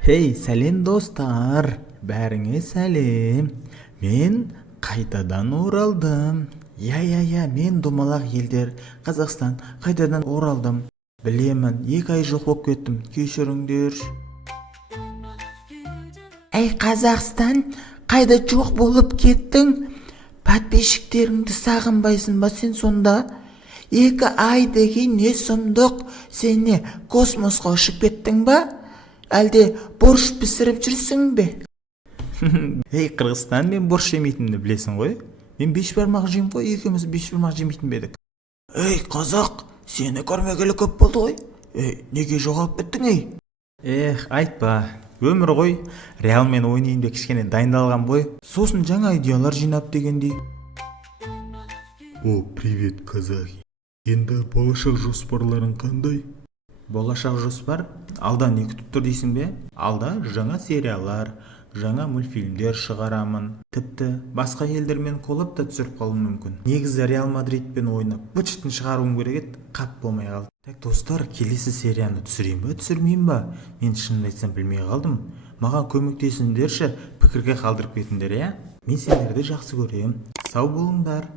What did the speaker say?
Hey, сәлем достар. Бәріңе сәлем. Мен қайтадан оралдым. Я, мен домалақ елдер, Қазақстан, қайтадан оралдым. Білемін, 2 ай жоқ болып кеттім. Кешіріңдер. Әй, Қазақстан, қайда жоқ болып кеттің? Подписчиктеріңді сағынбайсың ба сен сонда? 2 ай деген не сұмдық? Сен не космосқа ұшып кеттің ба? Әлде борщ пісіріп жүрсің бе? Ей, Қырғызстан, мен борщ жемейтінімді білесің ғой? Мен бешбармақ жеймін ғой, екеуміз бешбармақ жемейтін бе едік. Ей, қазақ, сені көрмегелі көп болды ғой. Неге жоғалып кеттің, ей? Айтпа. Өмір ғой. Реалмен ойнайын деп кішкене дайындалған ғой. Сосын жаңа идеялар жинап дегендей. О, привет, казахи. Енді болашақ жоспарларың қандай? Болашақ жоспар? Алда не күтіп тұр дейсің бе? Алда жаңа сериялар, жаңа мультфильмдер шығарамын. Тіпті басқа елдермен коллаб та түсіріп қалуым мүмкін. Негізі Реал Мадридпен ойнап быт-шытын шығаруым керек еді, қап болмай қалды. Так, достар, келесі серияны түсірейін ба, түсірмеймін ба? Мен шынын айтсам білмей қалдым. Маған көмектесіңдерші, пікірге қалдырып кетіңдер, иә? Мен сендерді жақсы көремін. Сау болыңдар.